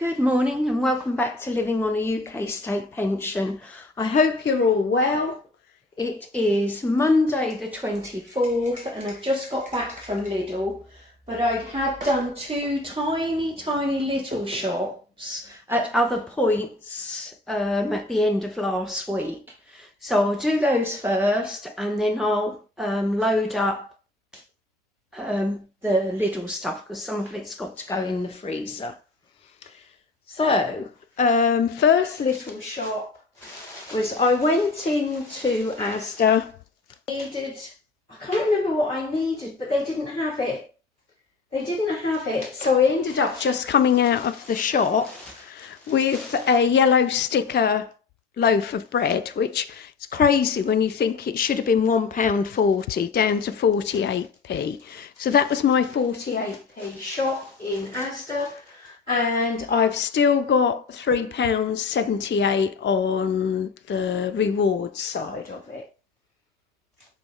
Good morning and welcome back to Living on a UK State Pension. I hope you're all well. It is Monday the 24th and I've just got back from Lidl, but I had done two tiny little shops at other points at the end of last week. So I'll do those first and then I'll load up the Lidl stuff because some of it's got to go in the freezer. So, first little shop was I went into Asda. I can't remember what I needed, but they didn't have it. So I ended up just coming out of the shop with a yellow sticker loaf of bread, which is crazy when you think it should have been £1.40 down to 48p. So that was my 48p shop in Asda. And I've still got £3.78 on the rewards side of it.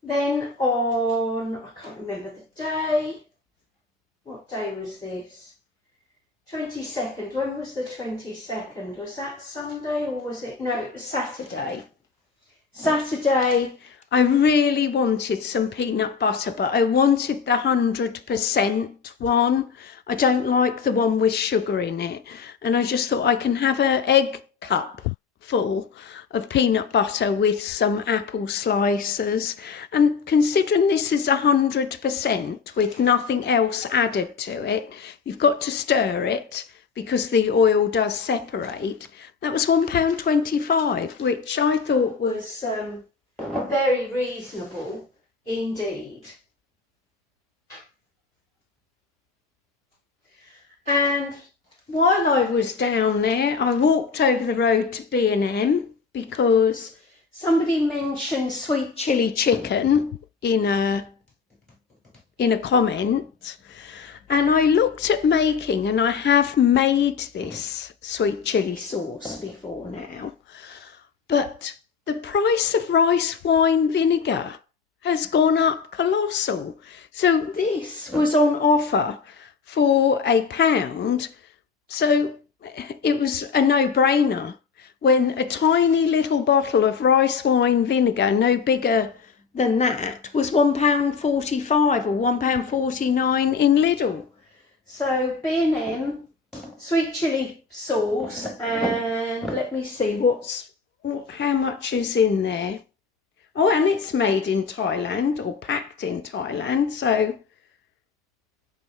Then on, I can't remember the day. What day was this? 22nd. When was the 22nd? Was that Sunday or was it? No, it was Saturday. Saturday, I really wanted some peanut butter, but I wanted the 100% one. I don't like the one with sugar in it. And I just thought I can have an egg cup full of peanut butter with some apple slices. And considering this is 100% with nothing else added to it, you've got to stir it because the oil does separate. That was £1.25, which I thought was very reasonable indeed. And while I was down there, I walked over the road to B&M because somebody mentioned sweet chilli chicken in a comment. And I looked at making, and I have made this sweet chilli sauce before now, but the price of rice wine vinegar has gone up colossal. So this was on offer for £1, so it was a no-brainer when a tiny little bottle of rice wine vinegar, no bigger than that, was £1.45 or £1.49 in Lidl. So B&M sweet chilli sauce, and let me see how much is in there. Oh, and it's made in Thailand or packed in Thailand, so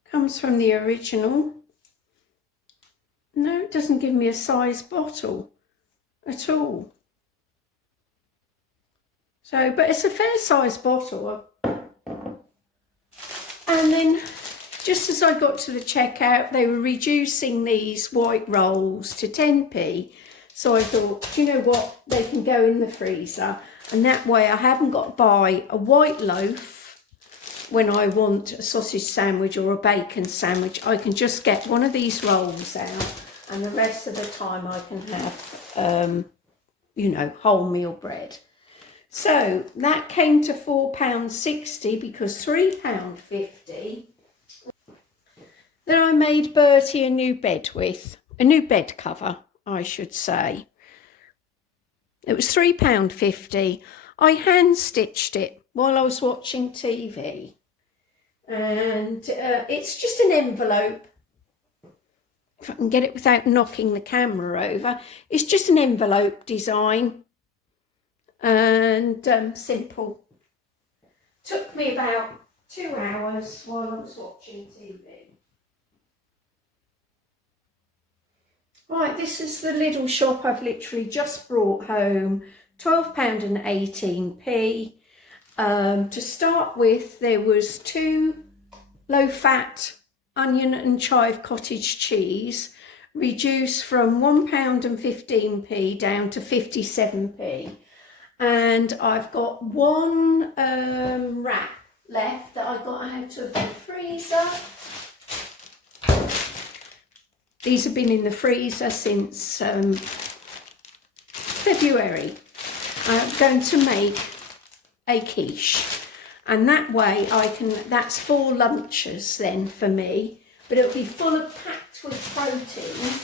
comes from the original. No, it doesn't give me a size bottle at all. So, but it's a fair size bottle. And then just as I got to the checkout, they were reducing these white rolls to 10p. So I thought, do you know what? They can go in the freezer. And that way I haven't got to buy a white loaf when I want a sausage sandwich or a bacon sandwich. I can just get one of these rolls out, and the rest of the time I can have, wholemeal bread. So that came to £4.60 because £3.50. Then I made Bertie a new bed cover, I should say. It was £3.50. I hand stitched it while I was watching TV. And it's just an envelope. If I can get it without knocking the camera over. It's just an envelope design. And simple. Took me about 2 hours while I was watching TV. Right, this is the Lidl shop I've literally just brought home. £12.18. To start with, there was 2 low-fat onion and chive cottage cheese, reduced from £1.15 down to 57p. And I've got 1 wrap left that I got out of the freezer. These have been in the freezer since February. I'm going to make a quiche, and that way that's 4 lunches then for me, but it'll be packed with protein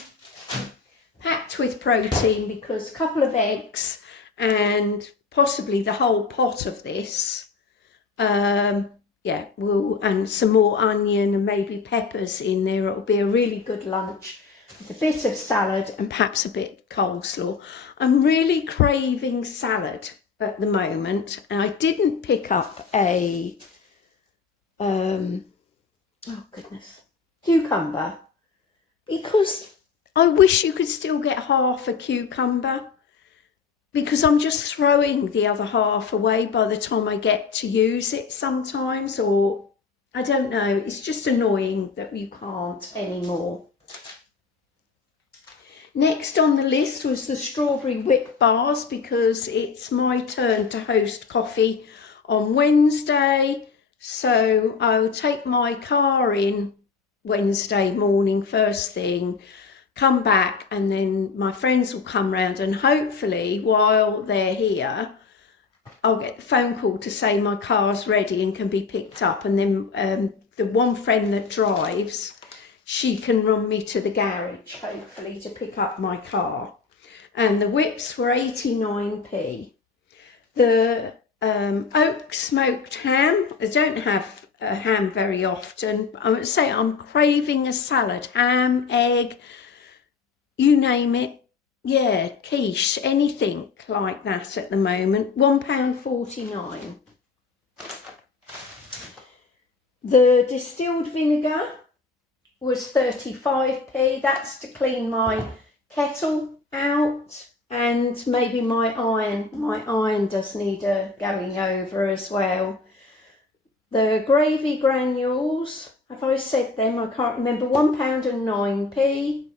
packed with protein, because a couple of eggs and possibly the whole pot of this, yeah, and some more onion and maybe peppers in there. It'll be a really good lunch with a bit of salad and perhaps a bit coleslaw. I'm really craving salad at the moment, and I didn't pick up a oh goodness, cucumber, because I wish you could still get half a cucumber, because I'm just throwing the other half away by the time I get to use it sometimes, or I don't know, it's just annoying that you can't anymore. Next on the list was the strawberry whip bars, because it's my turn to host coffee on Wednesday. So I'll take my car in Wednesday morning first thing, come back, and then my friends will come round, and hopefully while they're here I'll get the phone call to say my car's ready and can be picked up, and then the one friend that drives, she can run me to the garage, hopefully, to pick up my car. And the whips were 89p. The oak smoked ham, I don't have a ham very often, I would say I'm craving a salad, ham, egg, you name it, yeah, quiche, anything like that at the moment, £1.49. The distilled vinegar was 35p. That's to clean my kettle out, and maybe my iron. My iron does need a going over as well. The gravy granules, have I said them? I can't remember. £1.09.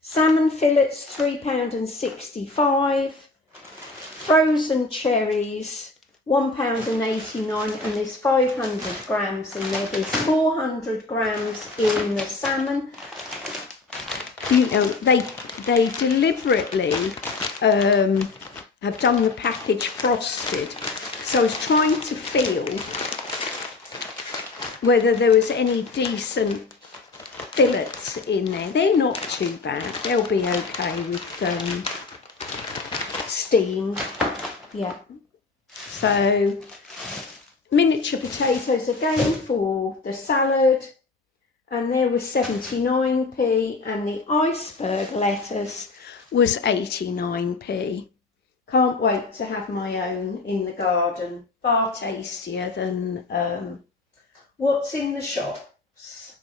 Salmon fillets, £3.65. Frozen cherries, £1.89, and there's 500 grams in there. There's 400 grams in the salmon. You know, they deliberately have done the package frosted. So I was trying to feel whether there was any decent fillets in there. They're not too bad. They'll be okay with steamed. Yeah. So miniature potatoes again for the salad, and there was 79p, and the iceberg lettuce was 89p. Can't wait to have my own in the garden. Far tastier than what's in the shops.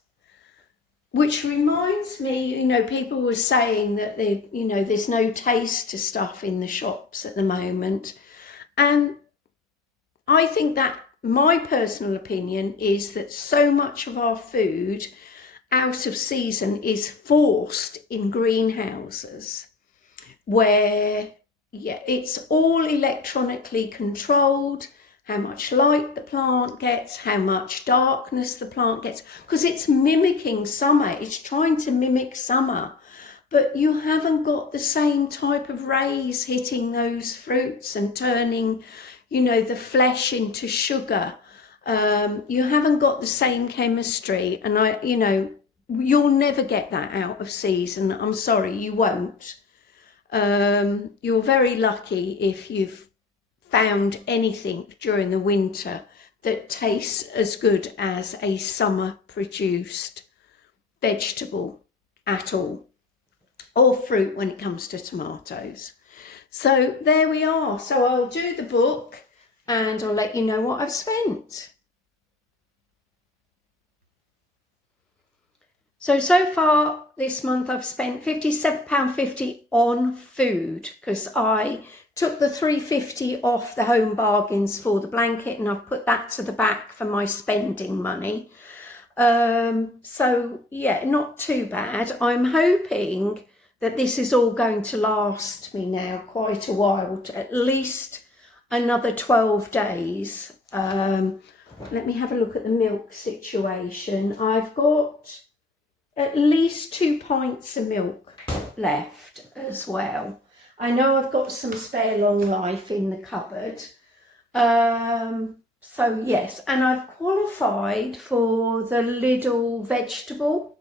Which reminds me, you know, people were saying that there's no taste to stuff in the shops at the moment, and I think that my personal opinion is that so much of our food out of season is forced in greenhouses, where it's all electronically controlled, how much light the plant gets, how much darkness the plant gets, because it's mimicking summer, it's trying to mimic summer, but you haven't got the same type of rays hitting those fruits and turning, the flesh into sugar. You haven't got the same chemistry, and you'll never get that out of season. I'm sorry, you won't. You're very lucky if you've found anything during the winter that tastes as good as a summer produced vegetable at all, or fruit when it comes to tomatoes. So there we are. So I'll do the book and I'll let you know what I've spent. So far this month I've spent £57.50 on food, because I took the £3.50 off the home bargains for the blanket, and I've put that to the back for my spending money. So yeah, not too bad. I'm hoping that this is all going to last me now quite a while, at least another 12 days. Let me have a look at the milk situation. I've got at least 2 pints of milk left as well. I know I've got some spare long life in the cupboard. So yes, and I've qualified for the Lidl vegetable.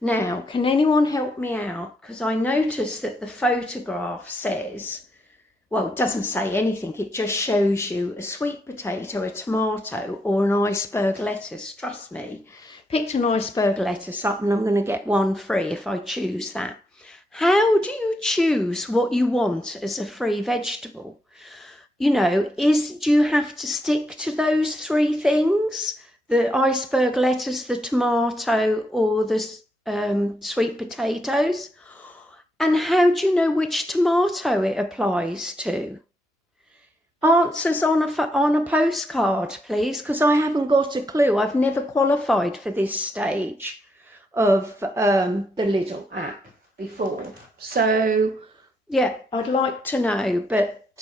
Now, can anyone help me out? Because I noticed that the photograph says, well, it doesn't say anything. It just shows you a sweet potato, a tomato, or an iceberg lettuce. Trust me. Picked an iceberg lettuce up and I'm going to get one free if I choose that. How do you choose what you want as a free vegetable? You know, do you have to stick to those three things? The iceberg lettuce, the tomato, or the sweet potatoes? And how do you know which tomato it applies to? Answers on a postcard, please, because I haven't got a clue. I've never qualified for this stage of the Lidl app before. So, yeah, I'd like to know, but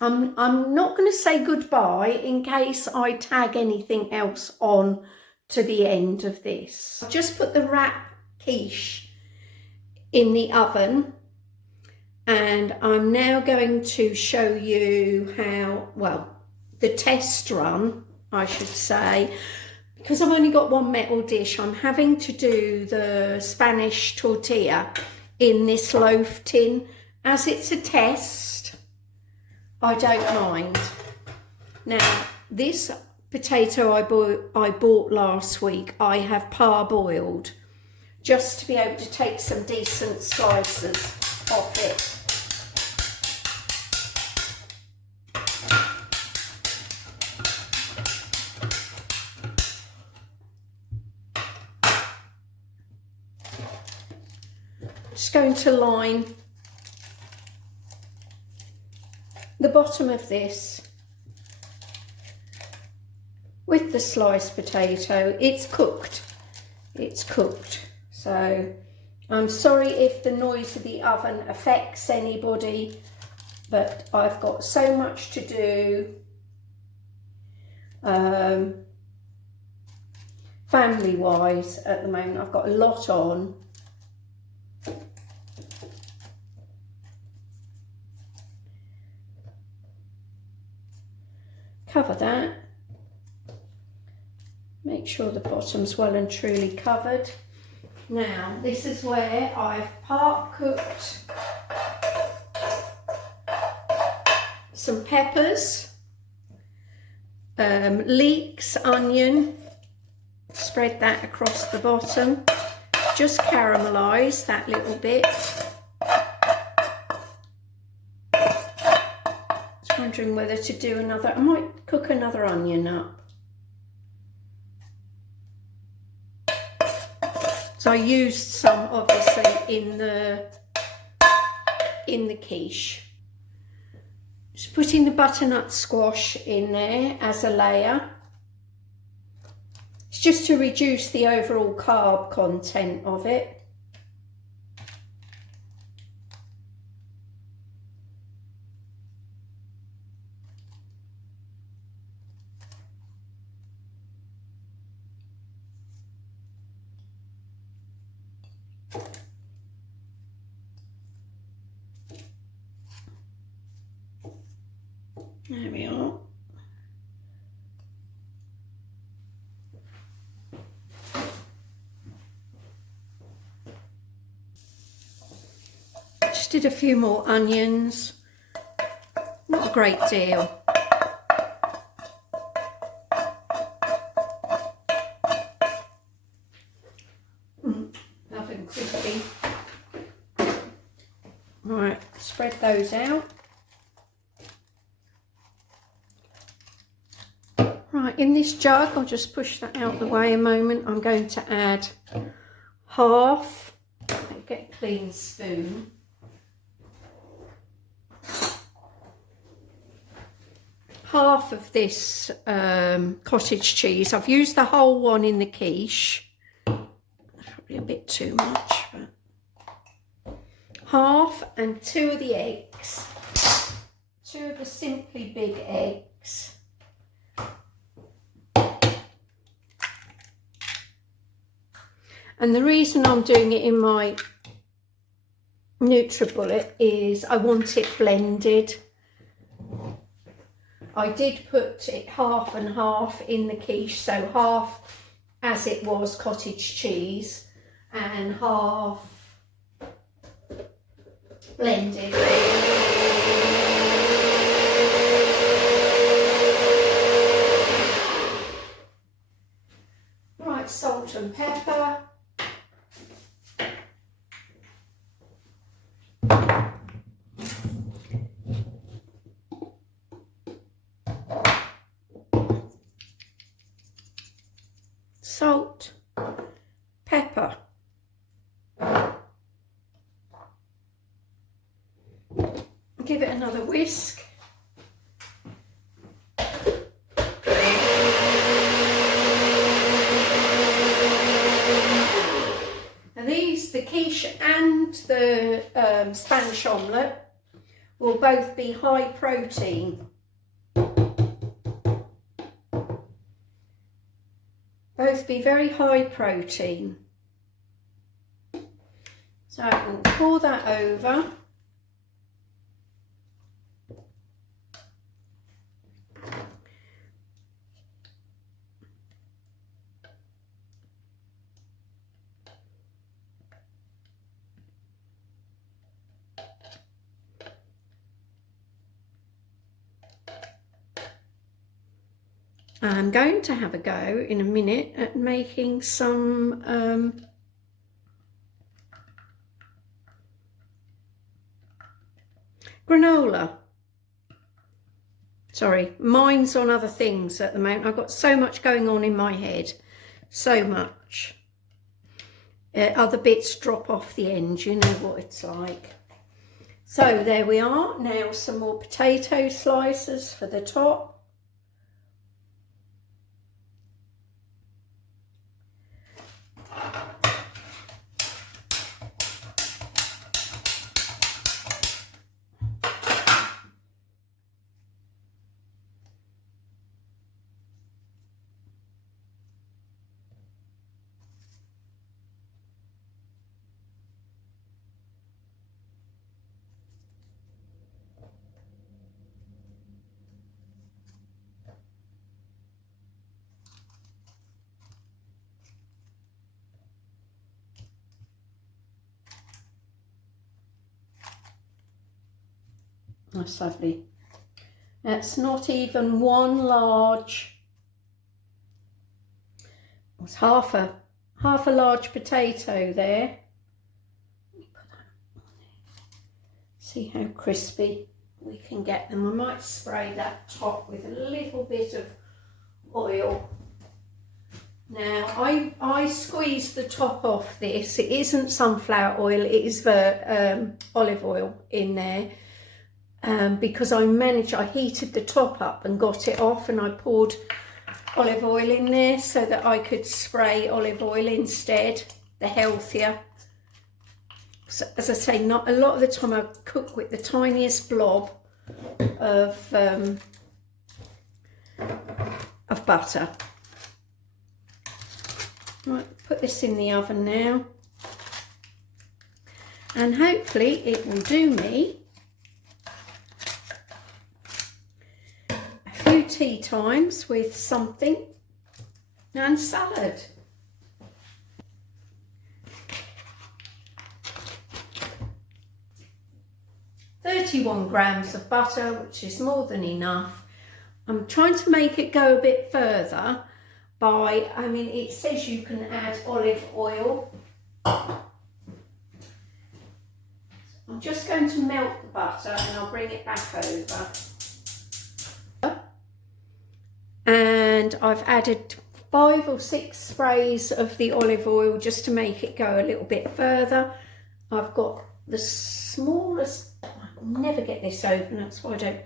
I'm not going to say goodbye in case I tag anything else on to the end of this. I've just put the wrap quiche in the oven, and I'm now going to show you how, well, the test run, I should say, because I've only got one metal dish. I'm having to do the Spanish tortilla in this loaf tin. As it's a test, I don't mind. Now, this potato I bought last week, I have parboiled, just to be able to take some decent slices off it. Just going to line the bottom of this with the sliced potato. It's cooked. It's cooked. So I'm sorry if the noise of the oven affects anybody, but I've got so much to do family-wise at the moment. I've got a lot on. Cover that. Make sure the bottom's well and truly covered. Now, this is where I've part cooked some peppers, leeks, onion, spread that across the bottom, just caramelise that little bit. Just wondering whether to do another, I might cook another onion up. So I used some obviously in the quiche. Just putting the butternut squash in there as a layer. It's just to reduce the overall carb content of it. There we are. Just did a few more onions, not a great deal. Nothing crispy. Right, spread those out. Right, in this jug, I'll just push that out the way a moment. I'm going to add half, get a clean spoon, half of this cottage cheese. I've used the whole one in the quiche. Probably a bit too much, but half, and 2 of the eggs. 2 of the Simply Big eggs. And the reason I'm doing it in my NutriBullet is I want it blended. I did put it half and half in the quiche, so half as it was cottage cheese and half blended. Right, salt and pepper. Salt, pepper. Give it another whisk. Now these, the quiche and the Spanish omelette, will both be high protein. Both be very high protein. So we'll pour that over. I'm going to have a go in a minute at making some granola. Sorry, mine's on other things at the moment. I've got so much going on in my head, so much. Other bits drop off the end, you know what it's like. So there we are. Now some more potato slices for the top. That's lovely. That's not even one large, it's half a large potato there. Let me put that on there. See how crispy we can get them. I might spray that top with a little bit of oil. Now I squeeze the top off this. It isn't sunflower oil, it is the olive oil in there. Because I heated the top up and got it off, and I poured olive oil in there so that I could spray olive oil instead, the healthier. So, as I say, not a lot of the time I cook with the tiniest blob of butter. Right, put this in the oven now, and hopefully it will do me tea times with something and salad. "31 grams of butter, which is more than enough. I'm trying to make it go a bit further by, it says you can add olive oil. I'm just going to melt the butter and I'll bring it back over. And I've added 5 or 6 sprays of the olive oil just to make it go a little bit further. I've got the smallest, I'll never get this open, that's why I don't.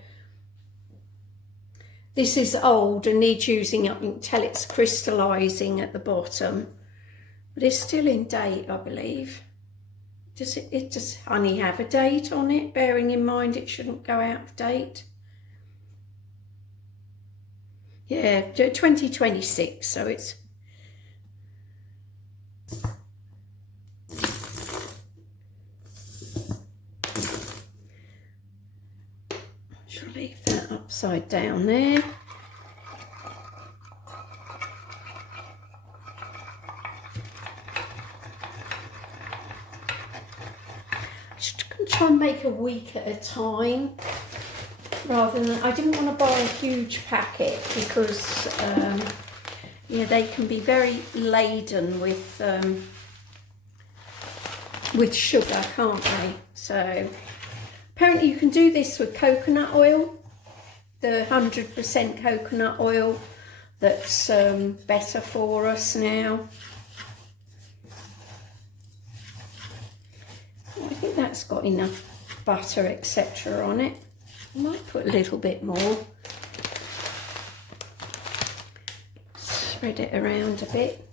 This is old and needs using up. You can tell it's crystallising at the bottom, but it's still in date, I believe. Does honey have a date on it, bearing in mind it shouldn't go out of date? Yeah, 2026, so it's... Shall leave that upside down there. going to try and make a week at a time rather than, I didn't want to buy a huge packet because yeah, they can be very laden with sugar, can't they? So apparently you can do this with coconut oil, the 100% coconut oil that's better for us now. I think that's got enough butter, etc. on it. I might put a little bit more. Spread it around a bit.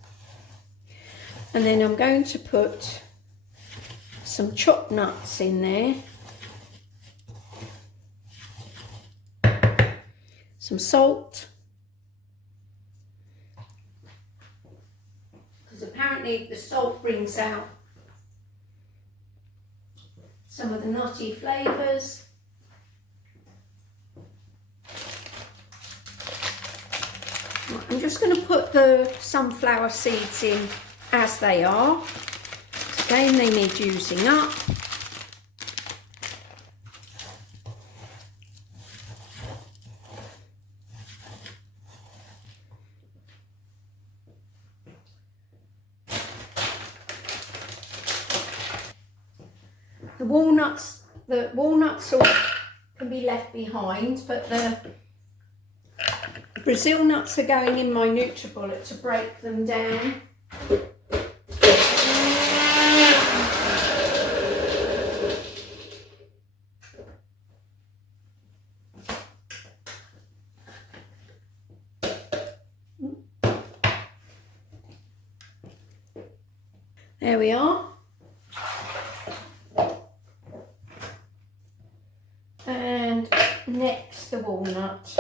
And then I'm going to put some chopped nuts in there. Some salt. Because apparently the salt brings out some of the nutty flavours. I'm just going to put the sunflower seeds in as they are. Again, they need using up. The walnuts can be left behind, but the Brazil nuts are going in my NutriBullet to break them down. There we are. And next the walnut.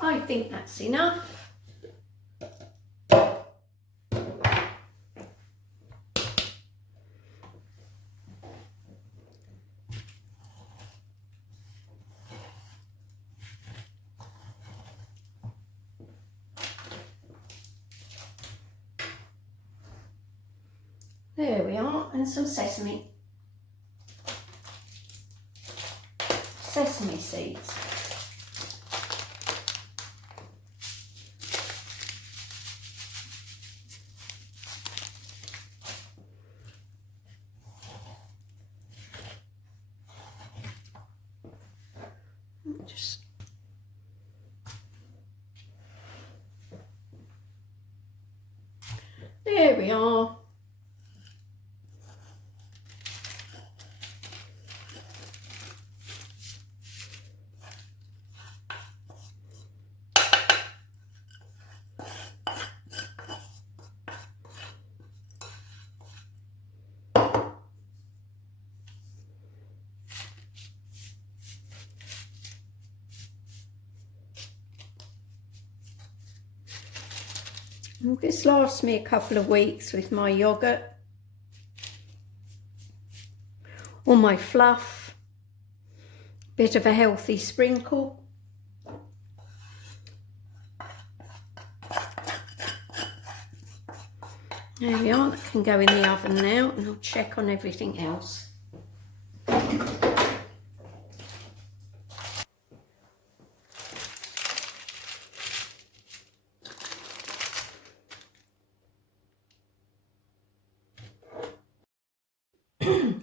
I think that's enough. There we are, and some sesame seeds. There we are. This lasts me a couple of weeks with my yoghurt or my fluff, bit of a healthy sprinkle. There we are, that can go in the oven now, and I'll check on everything else.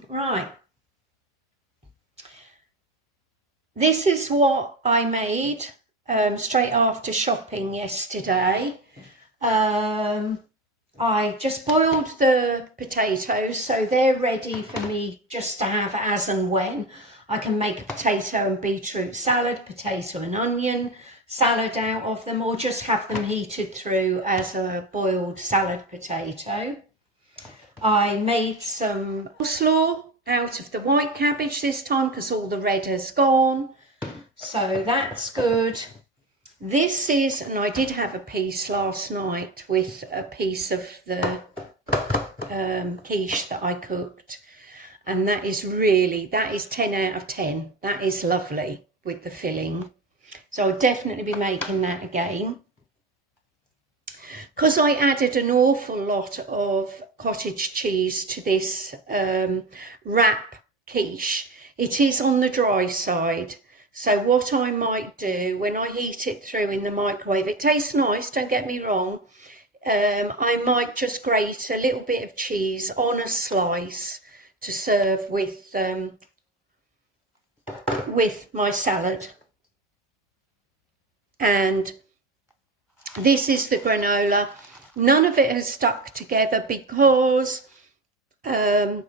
Right, this is what I made straight after shopping yesterday. I just boiled the potatoes, so they're ready for me just to have as and when. I can make a potato and beetroot salad, potato and onion salad out of them, or just have them heated through as a boiled salad potato. I made some coleslaw out of the white cabbage this time because all the red has gone, so that's good. This is, and I did have a piece last night with a piece of the quiche that I cooked, and that is 10 out of 10. That is lovely with the filling. So I'll definitely be making that again. Because I added an awful lot of cottage cheese to this wrap quiche, it is on the dry side. So what I might do when I heat it through in the microwave, it tastes nice, don't get me wrong. I might just grate a little bit of cheese on a slice to serve with my salad. And this is the granola. None of it has stuck together because I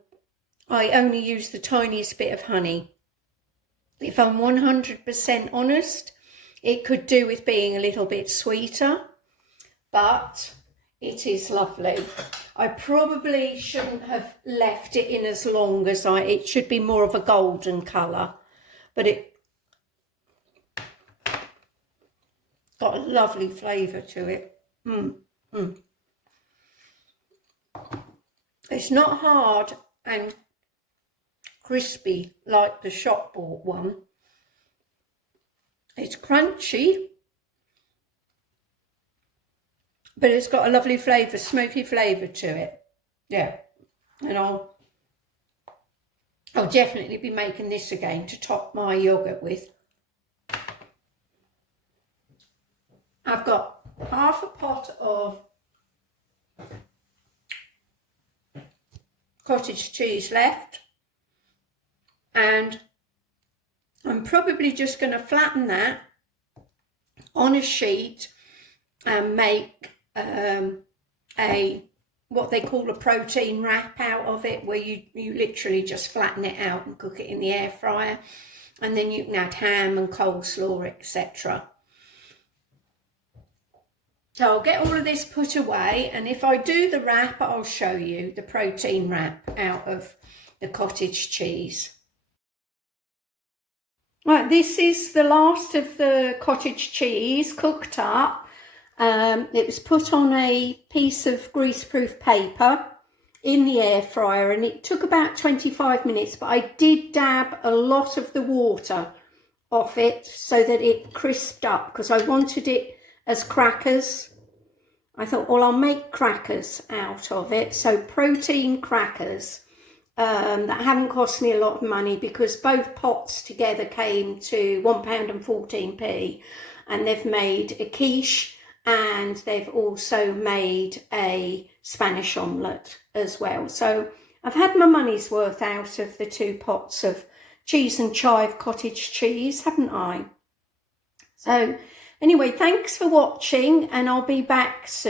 only use the tiniest bit of honey. If I'm 100% honest, it could do with being a little bit sweeter, but it is lovely. I probably shouldn't have left it in as long as it should be more of a golden colour, but it got a lovely flavour to it. It's not hard and crispy like the shop bought one. It's crunchy, but it's got a lovely flavour, smoky flavour to it. Yeah, and I'll definitely be making this again to top my yoghurt with. I've got half a pot of cottage cheese left, and I'm probably just going to flatten that on a sheet and make what they call a protein wrap out of it, where you literally just flatten it out and cook it in the air fryer, and then you can add ham and coleslaw, etc. So I'll get all of this put away, and if I do the wrap, I'll show you the protein wrap out of the cottage cheese. Right, this is the last of the cottage cheese cooked up. It was put on a piece of greaseproof paper in the air fryer, and it took about 25 minutes, but I did dab a lot of the water off it so that it crisped up, because I wanted it as crackers. I thought, well, I'll make crackers out of it. So protein crackers that haven't cost me a lot of money, because both pots together came to £1.14, and they've made a quiche and they've also made a Spanish omelette as well. So I've had my money's worth out of the 2 pots of cheese and chive cottage cheese, haven't I? So anyway, thanks for watching, and I'll be back soon.